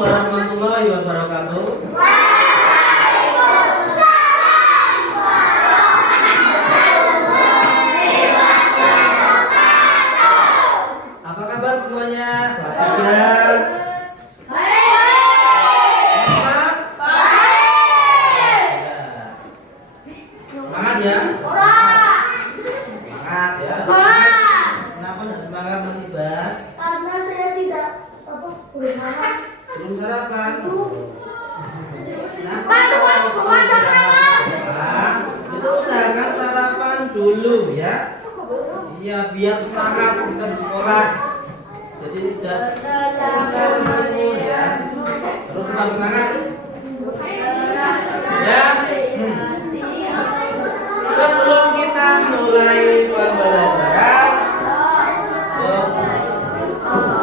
warahmatullahi wabarakatuh. Apa kabar semuanya? Kelas 3. Semangat ya. Semangat ya. Kenapa enggak semangat Mas Ibas? Karena saya tidak belum makan. Belum sarapan. Itu usahakan sarapan dulu ya. Iya, biar semangat kita di sekolah. Jadi tidak terlembur ya. Terus tetap semangat. Ya. Sebelum kita mulai pembelajaran,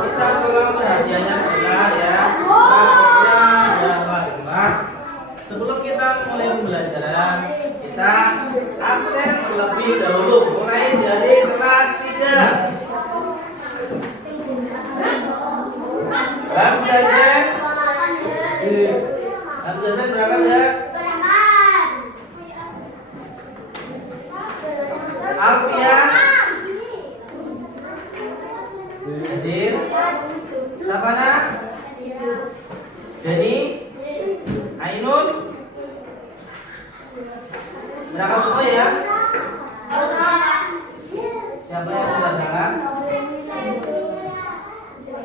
kita tolong perhatiannya sebentar ya. Kelas 3 dan kelas 4. Sebelum kita mulai pembelajaran, kita absen terlebih dahulu. Mulai dari kelas 3. Hamzah berangkat ya. Alfia hadir. Sapana, Deni, Ainun berangkat semua ya. Siapa yang berangkat?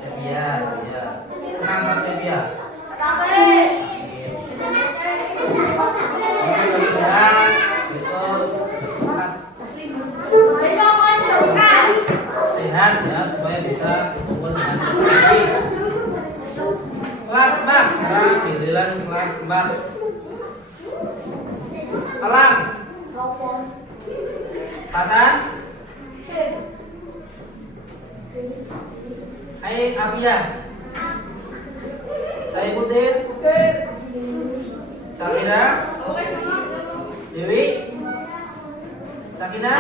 Sepia, ya. Tenang Mas Sepia. Sehat ya, supaya bisa berkumpul dengan baik. Kelas 4 sekarang giliran kelas 4. Elang, Tatan, Afia, Saifuddin, Sakira, Dewi, Sakina,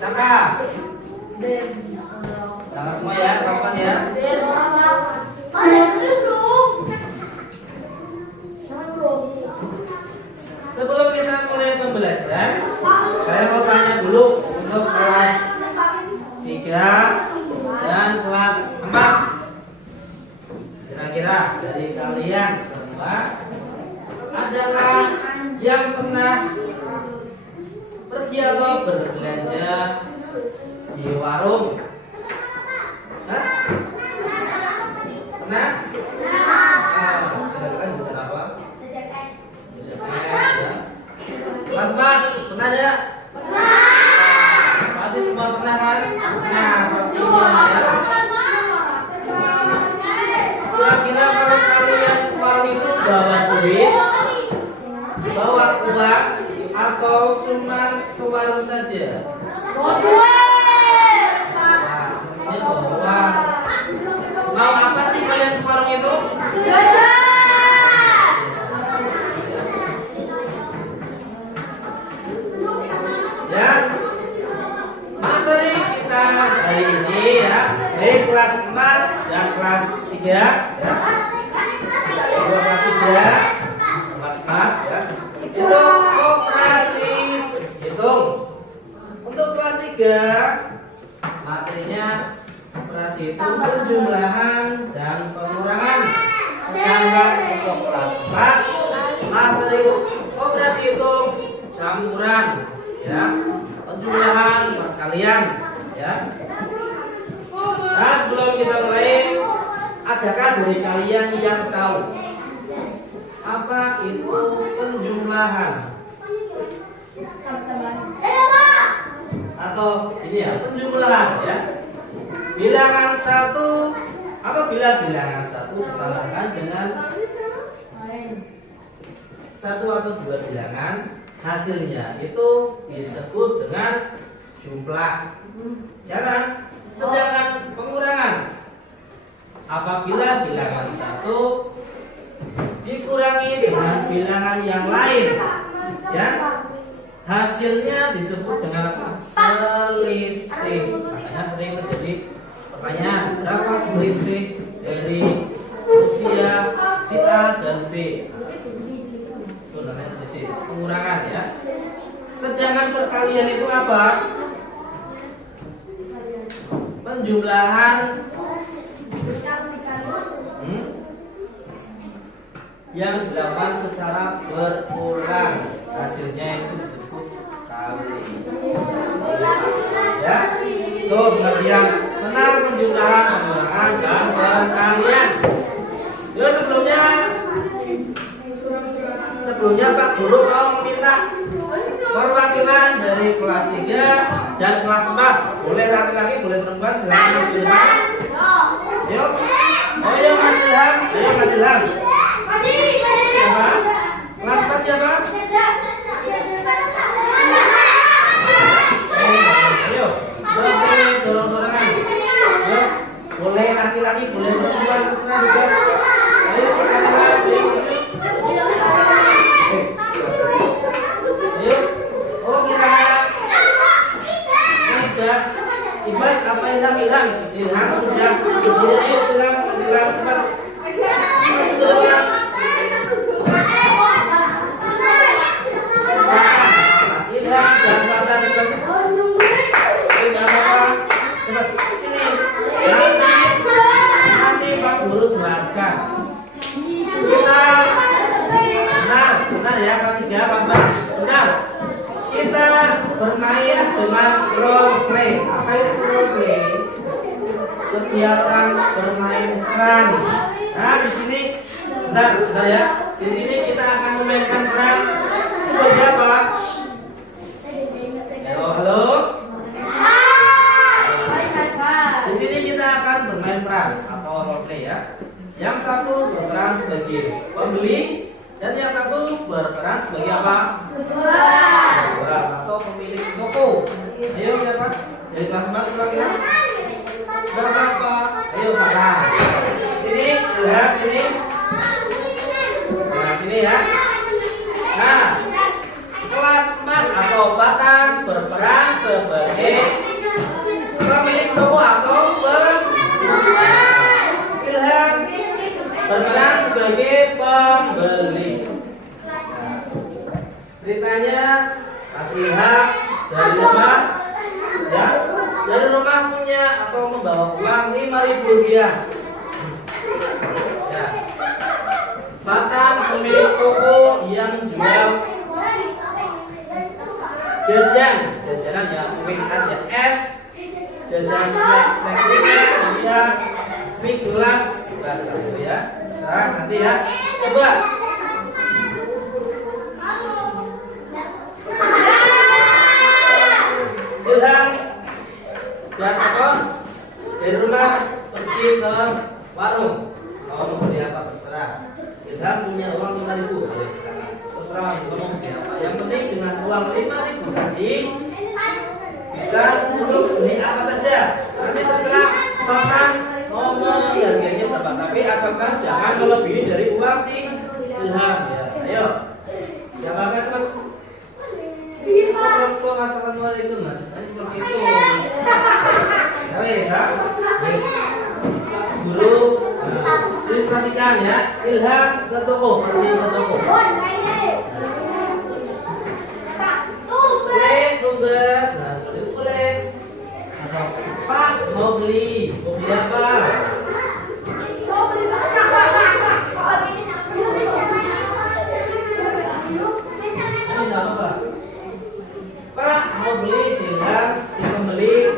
Saka. Jangan semua ya, kapan ya. Sebelum kita mulai pembelajaran, saya mau tanya dulu untuk kelas 3 dan kelas 4. Kira-kira dari kalian semua adakah yang pernah pergi atau berbelanja di warung? Hah? Pernah? Kira-kira jurusan apa? Jurusan ya. Kelas 4, pernah ada? Pasti semua pernah kan? Nah, pastinya ya. Kira-kira kalau kalian ke warung itu bawa duit, bawa uang, atau cuma ke warung saja? Ini bawa. Mau apa sih kalian ke warung itu? Ya, materi kita hari ini ya, baik kelas 4 dan kelas 3 ya. Kelas 3, kelas 4 ya. Itu operasi hitung. Untuk kelas 3 materinya operasi hitung penjumlahan dan pengurangan. Sedangkan untuk kelas 4 materi operasi hitung campuran ya, penjumlahan perkalian ya. Nah, sebelum kita mulai, adakah dari kalian yang tahu apa itu penjumlahan? Atau ini ya, penjumlahan ya. Bilangan 1, apabila bilangan 1 ditambahkan dengan 1 atau 2 bilangan, hasilnya itu disebut dengan jumlah. Ya kan? Sedangkan pengurangan, apabila bilangan 1 dikurangi dengan bilangan yang lain, ya, hasilnya disebut dengan apa? Selisih. Makanya sering terjadi pertanyaan, berapa selisih dari si A dan B. Itu namanya selisih, pengurangan ya. Sedangkan perkalian itu apa? Penjumlahan yang dilakukan secara berulang, hasilnya itu disebut kali. Ya, itu pengertian tentang penjumlahan, pengurangan, dan perkalian. Yuk sebelumnya Pak Guru mau meminta perwakilan dari kelas 3 dan kelas 4. Boleh laki-laki, boleh perempuan, silakan Mas Ilham. Ayo. Ayo Mas Ilham, ayo Mas Ilham. Siapa? Kelas 4 siapa? Ayo. Boleh dorong-dorongan. Ayo. Boleh laki-laki, boleh perempuan, terserah bebas. Ayo silakan. Ayo. Oh kita Ibas apa Ilham sudah. Ayo Ilham cepat. Ilham dan Fatan cepat sini. Nanti Pak Guru jelaskan. Benar ya Pak 3 Pak 4. Sudah. Kita bermain dengan role play. Apa itu role play? Kegiatan bermain peran. Nah, di sini bentar ya. Di sini kita akan memainkan peran sebagai apa? Halo. Di sini kita akan bermain peran atau role play ya. Yang satu berperan sebagai pembeli dan yang satu berperan sebagai apa? Penjual atau pemilik toko. Ayo siapa? Dari kelas 4 kira-kira? Berapa? Ayo Pak. Sini, lihat sini. Nah, sini ya. Nah, kelas 4 atau Batan berperan sebagai pemilik toko atau Ilham berperan sebagai pembeli. Ceritanya Mas Ilham dari rumah ya, dari rumah punya atau membawa uang 5.000 rupiah. Ya. Batan pemilik toko yang jual jajanan ya, mungkin ada es, jajan snack ya, mie gelas gitu ya. Nah, nanti ya. Coba Ilham dan apa? Dari rumah pergi ke warung. Mau membeli apa terserah. Ilham punya uang 5.000. Ya, silakan. Terserah mau membeli apa. Yang penting dengan uang 5.000 tadi bisa untuk beli apa saja. Nanti terserah Bapak mau menghargainya berapa. Tapi asalkan jangan melebihi dari uang si Ilham ya. Ayo. Ya Bapak cepat. Assalamualaikum. Nah, seperti itu. Ya. Guru ilustrasikan ya. Ilham ke toko, pergi ke toko. Boleh tugas. Nah, seperti itu boleh. Atau Pak mau beli apa? Ini enggak apa-apa. Pak mau beli, sehingga si pembeli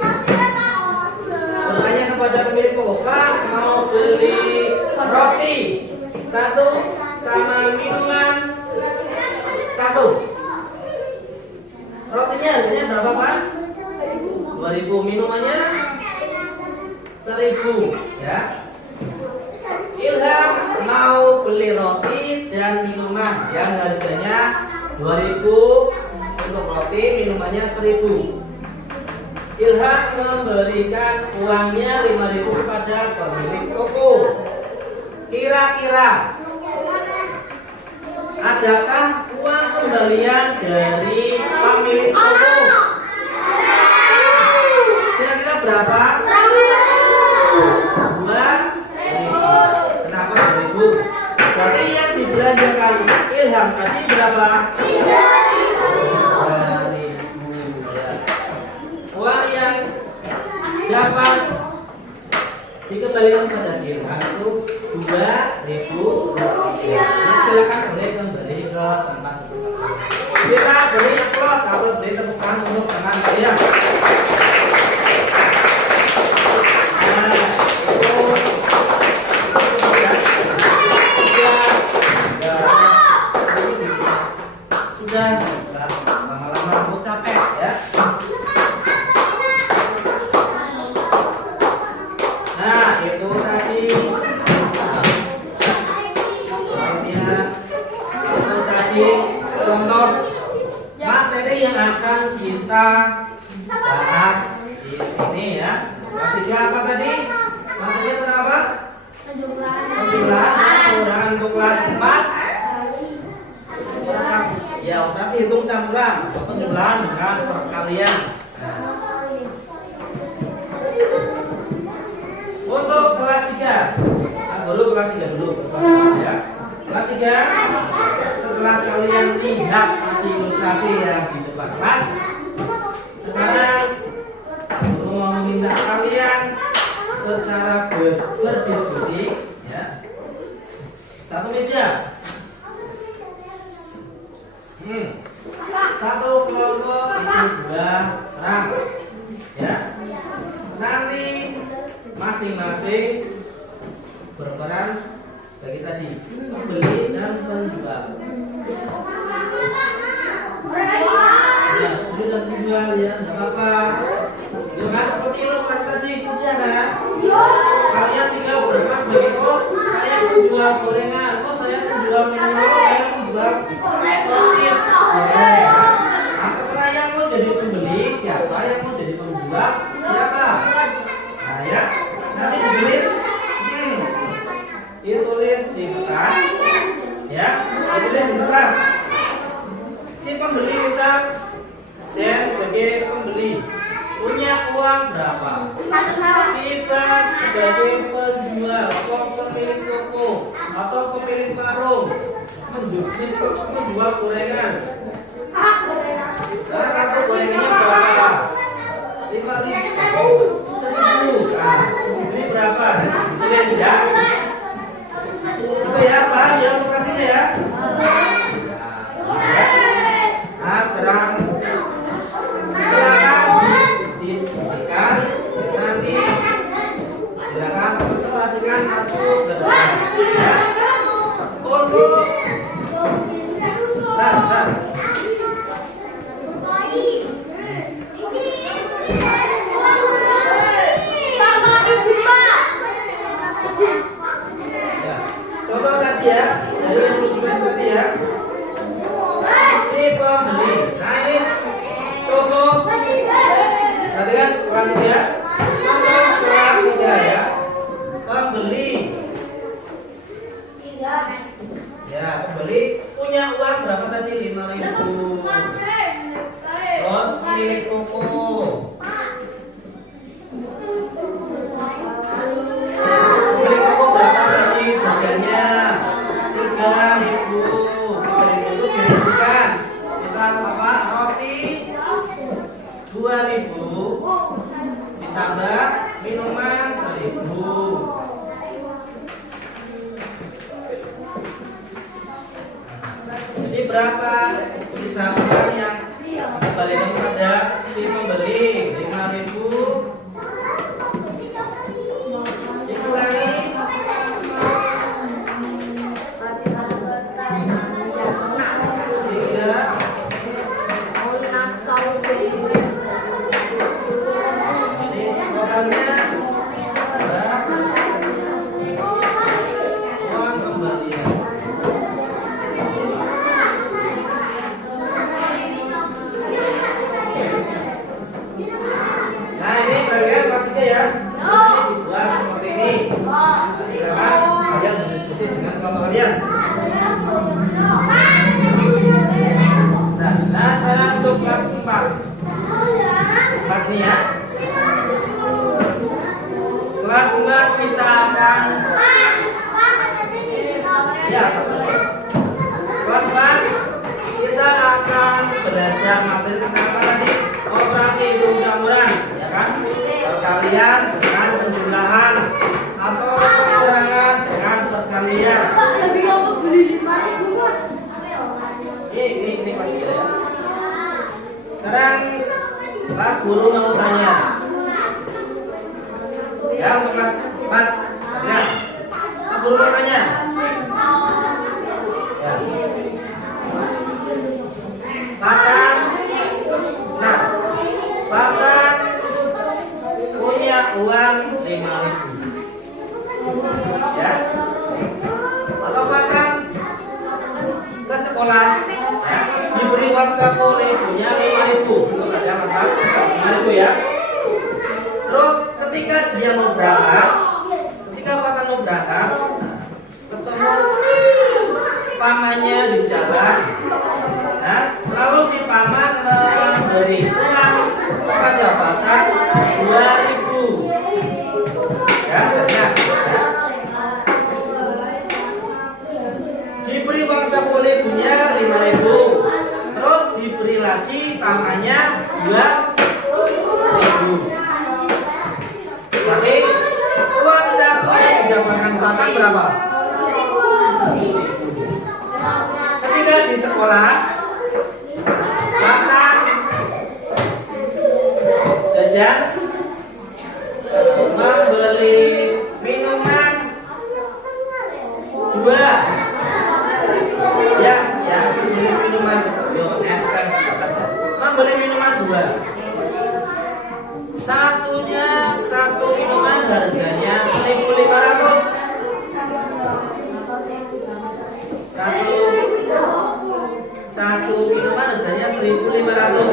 bertanya kepada pemilik toko, Pak mau beli roti 1 sama minuman 1. Rotinya harganya berapa Pak? 2.000, minumannya 1.000 ya. Ilham mau beli roti dan minuman yang harganya 2.000. Untuk roti minumannya 1.000. Ilham memberikan uangnya 5.000 kepada pemilik toko. Kira-kira adakah uang kembalian dari pemilik toko? Kira-kira berapa? 2.000. Kenapa 2.000? dikembalikan pada silang itu 2.000 rupiah. Nah, silakan boleh kembali ke tempat kita beri aplaus atau beri tepuk tangan untuk teman saya. Sudah lama-lama aku capek ya. Nah, itu tadi contoh materi yang akan kita bahas di sini ya. Kelas 3 apa tadi? Materinya tentang apa? Penjumlahan. Pengurangan untuk kelas 4. Ya, operasi hitung campuran atau penjumlahan dengan perkalian. Nah. Untuk kelas 3, dulu kelas 3 dulu ya. Kelas 3, setelah kalian lihat di ilustrasi yang di depan kelas, sekarang guru mau meminta kalian secara berdiskusi ya. Satu meja. Satu kelompok itu 2 orang ya. Nanti masing-masing berperan bagi tadi pembeli dan penjual. Ya, pembeli dan penjual ya, nggak apa-apa. Jangan seperti ilustrasi tadi, ya kan? Kalian tinggal berperan sebagai saya penjual gorengan, saya penjual minuman, saya penjual sosis. Nah, terserah yang mau jadi pembeli siapa, yang mau jadi penjual siapa. Nah ya, nanti ditulis, ditulis di kertas, ya, ditulis di kertas. Si pembeli misal, saya sebagai pembeli punya uang berapa? Si Bas sebagai penjual, pemilik toko atau pemilik warung menjual gorengan. Nah, satu gorengannya berapa? 5.000. 1.000. Nah, ini berapa? Tulis ya. Itu ya, paham ya operasinya ya? Nah, sekarang silakan diskusikan. Nanti silakan presentasikan atau berdebat. Ya. Untuk contoh tadi ya, dari yang lucuan tadi ya, si pembeli. Nah ini contoh, perhatikan kelas 3, contoh kelas 3 ya, pembeli. Ya, pembeli punya uang berapa tadi? 5.000. Terus pemilik toko berapa tadi? Harganya 3.000. 3.000 itu dirincikan. Misal apa? Roti 2.000 ditambah minuman 1.000. Jadi berapa sisa uang yang dikembalikan pada si pembeli? 5.000 dikurangi 3. Jadi totalnya berapa? Uang kembalian. Nah ini bagian pastinya ya. Dibuat seperti ini. Silakan kalian berdiskusi dengan kelompok kalian. Nah sekarang untuk kelas 4. Kelas ini ya. Kelas 4 kita akan ya satu. Kelas 4 kita akan belajar materi tentang apa tadi? Operasi hitung campuran, ya kan? Perkalian dengan penjumlahan Ya. Pak Guru mau tanya. Ya. Bahkan, nah, bahkan punya uang 5.000. Ya. Atau bahkan ke sekolah, ya, diberi uang saku ibunya 5.000. Ya, Mas. 5.000 ya. Terus ketika dia mau berangkat, ketika Fatan mau berangkat, ketemu pamannya di jalan, nah, lalu si paman memberi uang kepada Fatan 2.000. Ya, ya. Diberi uang saku ibunya 5.000. Terus diberi lagi pamannya 2.000. Tapi uang saku yang didapatkan Fatan berapa? Ketika di sekolah, Fatan jajan, membeli minuman 2. Ya, membeli minuman, es teh, membeli minuman 2. Satu minuman harganya 1.500. Satu minuman harganya 1.500.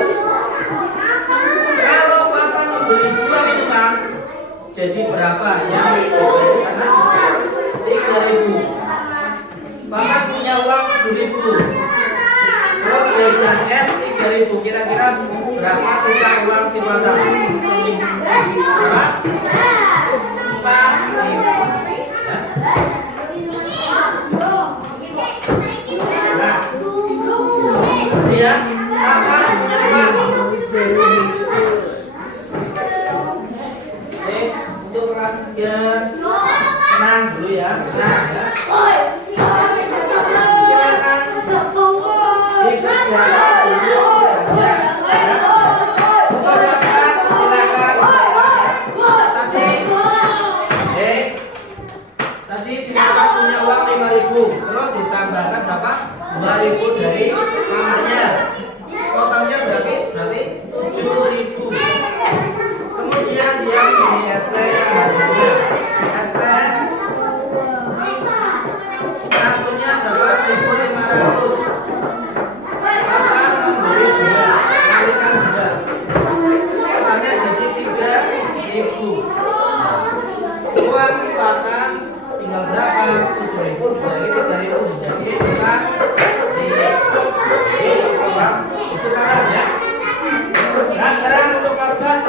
Kalau Fatan membeli 2 minuman, jadi berapa ya? Karena 3.000. Fatan punya uang 7.000. Terus jajan es 3.000. Kira-kira berapa sisa uang si Fatan? 4.000. Ya, Fatan punya uang. Untuk kelas 3 tenang dulu ya. Tenang ya. Silakan dikerjakan dulu ya. Untuk kelas 4 silakan. Tadi si Fatan punya uang 5.000. Terus ditambahkan berapa? 2.000 dari mamanya. Totalnya berarti 7.000. Kemudian dia membeli es teh yang harganya es teh satunya berapa? 1.500. Fatan membeli 2, kalikan 2. Totalnya jadi 3.000. Uang Fatan tinggal berapa? 7.000 dibagi 3.000 jadi 4.000. Itu kan ya. Nah, sekarang untuk kelas 4.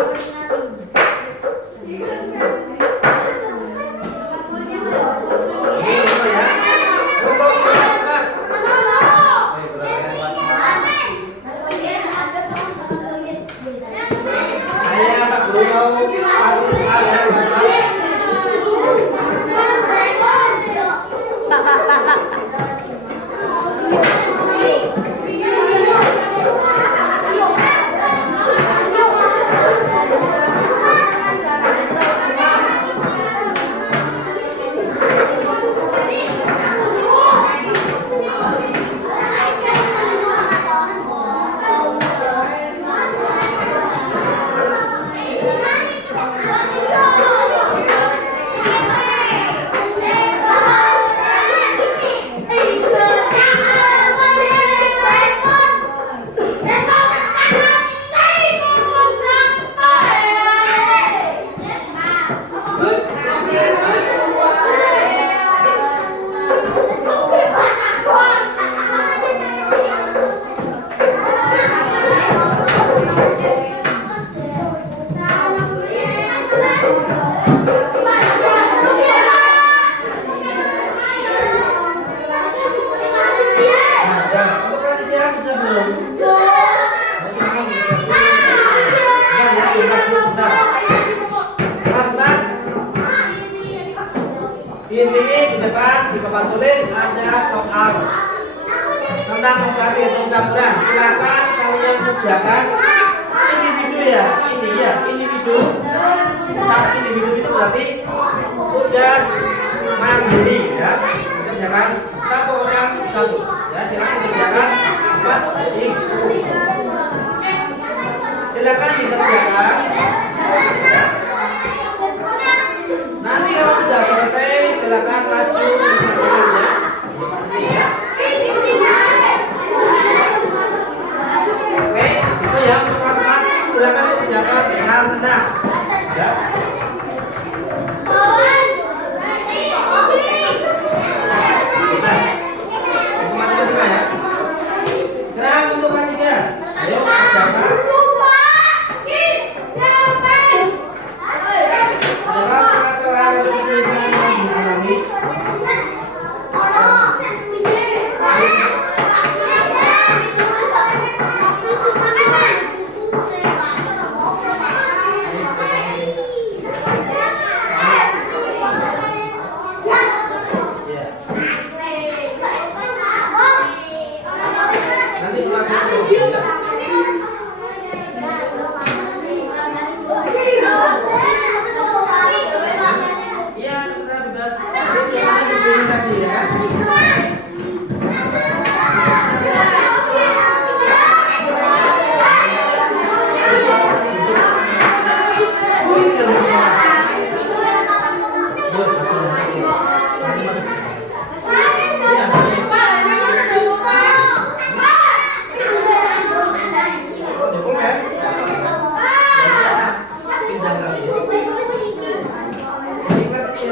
Di sini di depan di papan tulis ada soal tentang operasi hitung campuran. Silakan kalian kerjakan individu ya, individu. Satu individu itu berarti tugas mandiri ya. Dikerjakan satu orang satu. Ya, silakan dikerjakan. Silakan dikerjakan. Nanti kalau sudah selesai, silakan maju ya. Oke, itu ya untuk kelas 4. Silakan dikerjakan dengan tenang. Ya. Sekarang untuk kelas 3. Ayo kerjakan. Adakah permasalahan atau kesulitan yang dialami? Nanti pelakunya solusinya. Iya, terserah bebas. Coba sebelumnya tadi ya. Ini kan masalah. Yuk, iya, betul kan? Pinjam kali ya. Ini kelas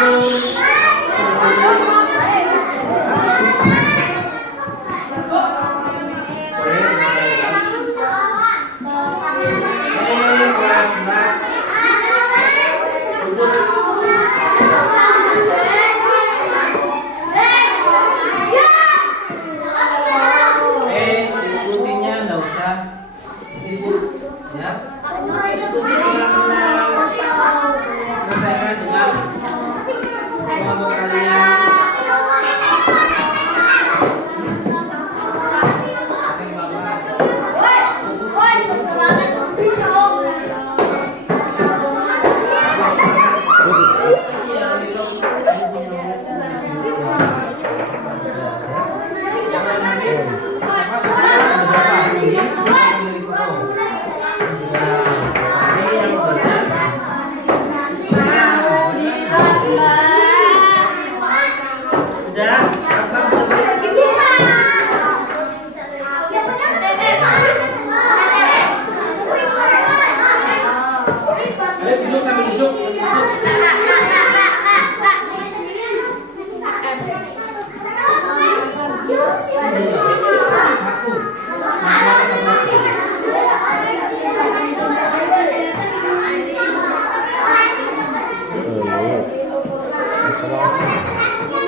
嗯，什么？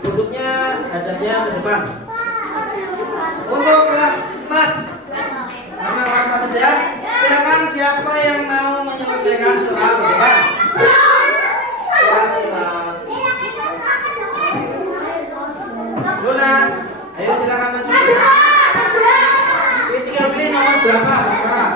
duduknya hadapnya ke depan. Untuk kelas 4 sama kelas 4 saja. Silakan siapa yang mau menyelesaikan soal ya. Kelas 4. Luna, ayo silakan maju. Ini tinggal pilih nomor berapa sekarang.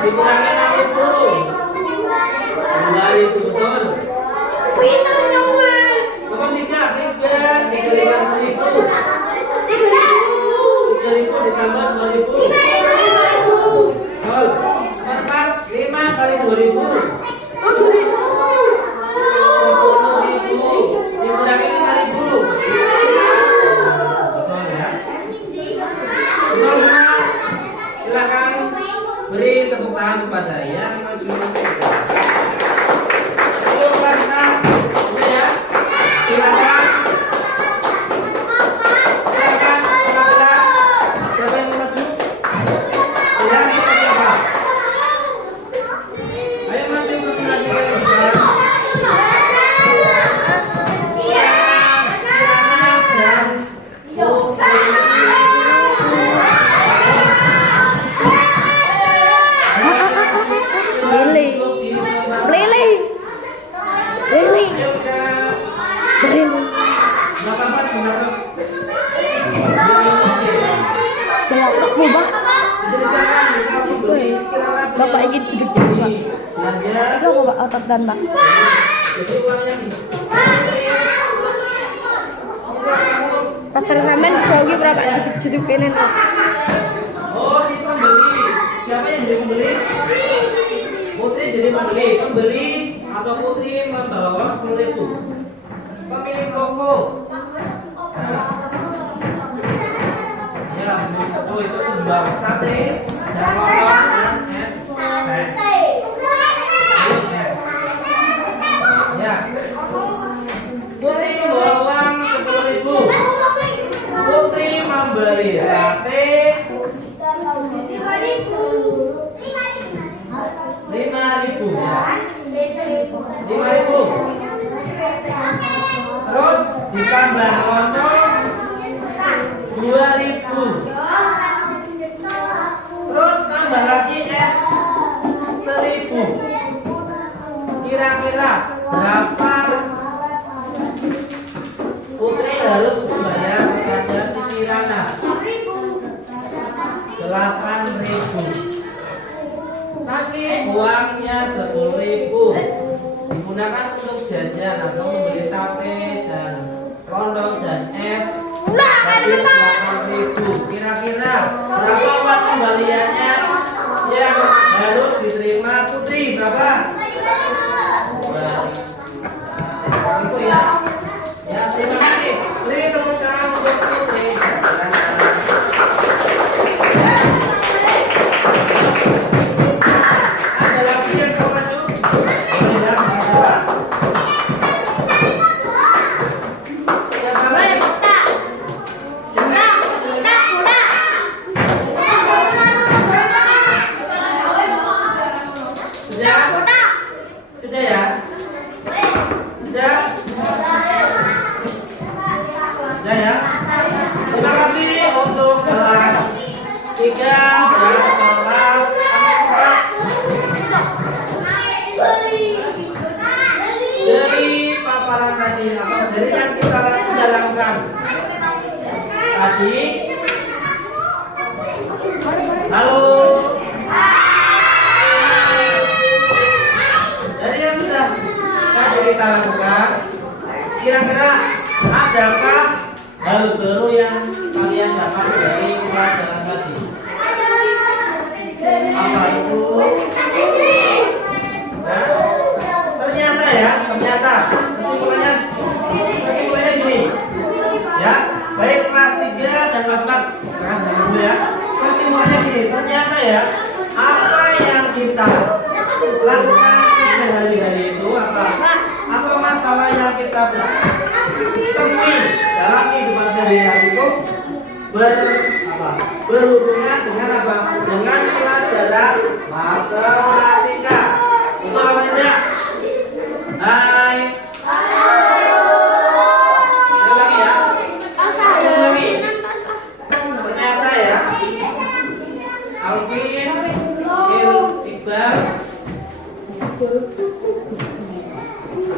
Dikurangin 6.000. 2.000 betul. Pintar dong, Mas. Nomor 3 dikalikan 1.000. 3.000 ditambah 2.000. 5.000. Betul. Nomor 4 5 kali 2.000. 7.000. 10.000 dikurangin 5.000. Betul ya. Betul ya. Silakan beri tepuk tangan kepada yang maju. Ayo kelas 6. Udah ya. Silakan. Silakan anak-anak. Siapa yang mau maju? Ya, kita siapa? Ayo maju masing-masing kalian bisa. Bapak ingin sedikit Pak. Itu apa Pak otot dan Pak? Pacar ramen sogi berapa cukup ini Pak? Oh, si pembeli. Siapa yang jadi pembeli? Putri jadi pembeli. Pembeli atau Putri membawa uang 10.000. Pemilik toko. Nah. Ya, oh itu jual sate dan lontong dan es teh. Ya. Putri membawa uang 10.000. Putri membeli sate 5.000 ya. 5.000. Terus ditambah lontong 2.000. Terus tambah Kira-kira berapa Putri harus membayar kepada si Kirana? 8.000. Tapi uangnya 10.000 digunakan untuk jajan atau membeli sate dan rondong dan es. Habis 8.000. Kira-kira berapa uang kembaliannya yang harus diterima Putri? Berapa? Itu ya. Ya, terima kasih. Beri tepuk tangan untuk Putri. Ada lagi yang mau masuk? Ya, siapa? Siapa lagi? Sudah? Sudah ya? Sudah? Sudah ya? Terima kasih untuk kelas 3 dan kelas 4 dari paparan tadi atau dari yang kita sudah lakukan tadi. Halo. Dari yang sudah tadi kita lakukan, kira-kira adakah hal baru yang kalian dapat dari pelajaran tadi? Apa itu? Nah, ternyata kesimpulannya gini. Ya, baik kelas 3 dan kelas 4. Nah, dulu ya. Kesimpulannya gini, ternyata ya, apa yang kita lakukan sehari-hari itu atau masalah yang kita temui dalam kehidupan sehari-hari itu berhubungan dengan apa? Dengan pelajaran matematika. Betul apa tidak? Hai. Sekali lagi ya. Sekali lagi. Ternyata ya, Alvin, Iqbal,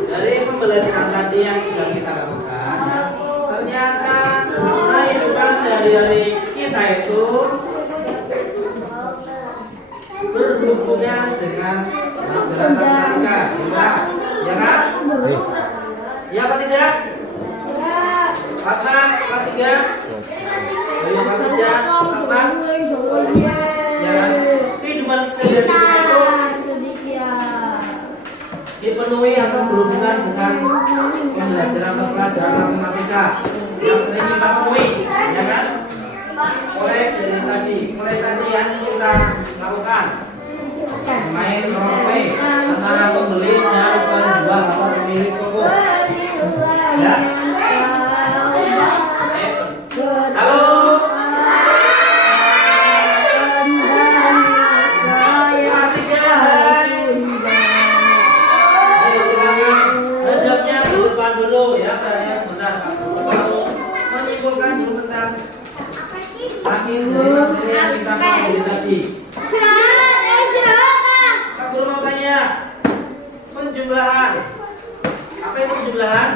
dari pembelajaran tadi yang sudah kita lakukan, ternyata kehidupan sehari-hari kita itu berhubungan dengan pelajaran matematika, ya kan? Ya apa tidak? Pasman, kelas 3. Ayo kelas 3, Pasman. Ya kan? Kehidupan sehari-hari kita itu dipenuhi atau berhubungan dengan pembelajaran matematika yang sering kita temui, ya kan? Mulai tadi yang kita lakukan main role antara pembeli dan penjual atau pemilik toko. Ya. Halo. Masih jalan. Hadapnya di depan dulu ya, sebentar Pak. Menyimpulkan dulu tentang akhir dari materi yang kita pelajari tadi. Kak Guru mau tanya, penjumlahan. Apa itu penjumlahan?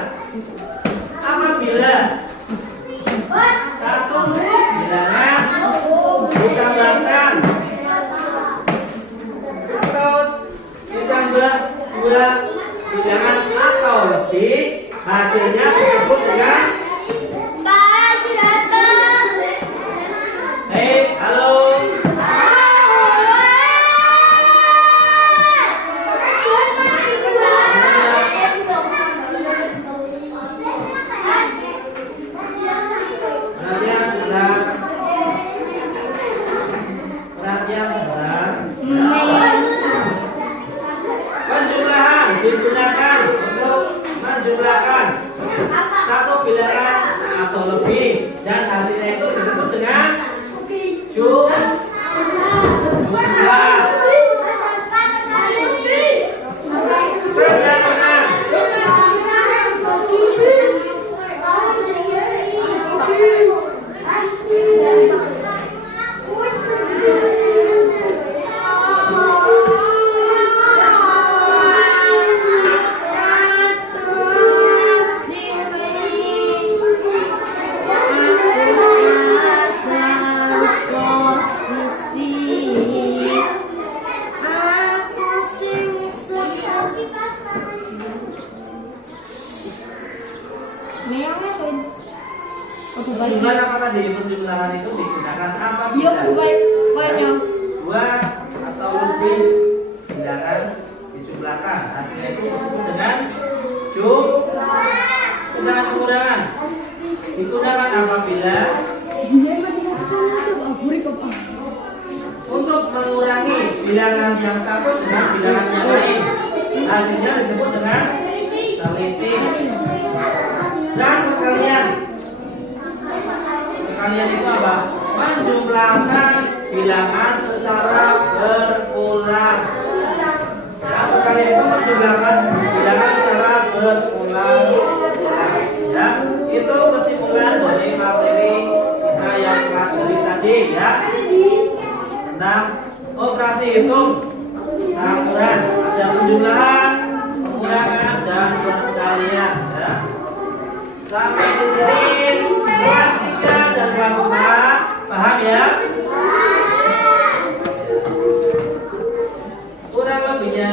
Apabila satu bilangan ditambahkan atau ditambah dua bilangan atau lebih, hasilnya disebut dengan halo. Perhatian sebentar. Penjumlahan digunakan untuk menjumlahkan satu bilangan penjumlahan apa tadi? Penjumlahan itu digunakan apa? Iya, tidak? banyak. Dua atau lebih tindakan dijumlahkan, hasilnya itu disebut dengan jumlah. Sedangkan pengurangan digunakan apabila untuk mengurangi bilangan yang satu dengan bilangan yang lain, hasilnya disebut dengan selisih. Dan perkalian itu apa? Menjumlahkan bilangan secara berulang. Ya, perkalian itu menjumlahkan bilangan secara berulang. Ya, itu kesimpulan dari materi kita yang pelajari tadi ya, tentang operasi hitung campuran. Ada penjumlahan, pengurangan, dan perkalian ya. Sampai di sini kelas 3 dan kelas 4 paham ya? Kurang lebihnya